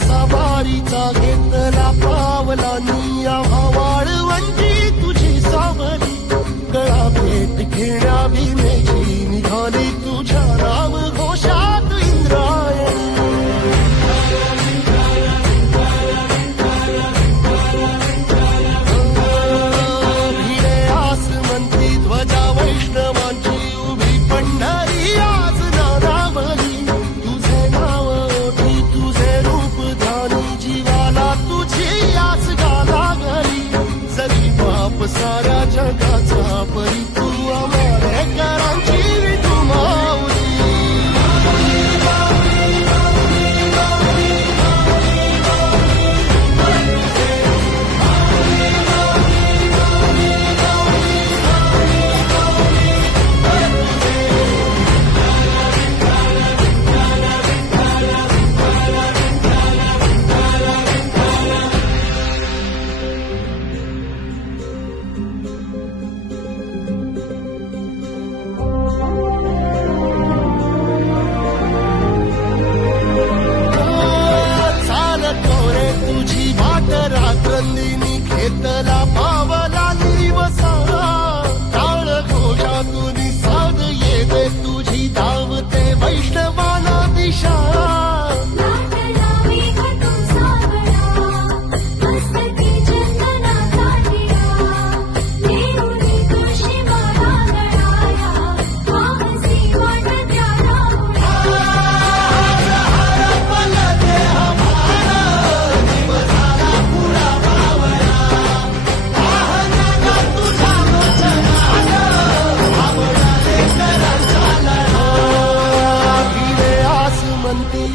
सवारीचा घेतला पावलांनी आम्हा वाळवंटी तुझी सावली गळा भेट घेण्या भीमेची निघाली तुझ्या राम घोषात इंद्रायणी भिडे आसमंती ध्वजा वैष्णवांची उभी पंढरी आज नारावली तुझे नाव ओठी तुझे रूप ध्यानी जीवाला तुझी आस गाला गली जरी बाप साऱ्या जगाचा परी तू आम्हाला करांची तू माऊली तुझी वाट रात्रंदिनी घेतला पावला दिवसा टाळ घोषातून साध येते तुझी धावते वैष्णवाना दिशा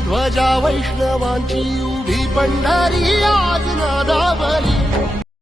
ध्वजा वैष्णवांची उभी पंढरी आज नादावली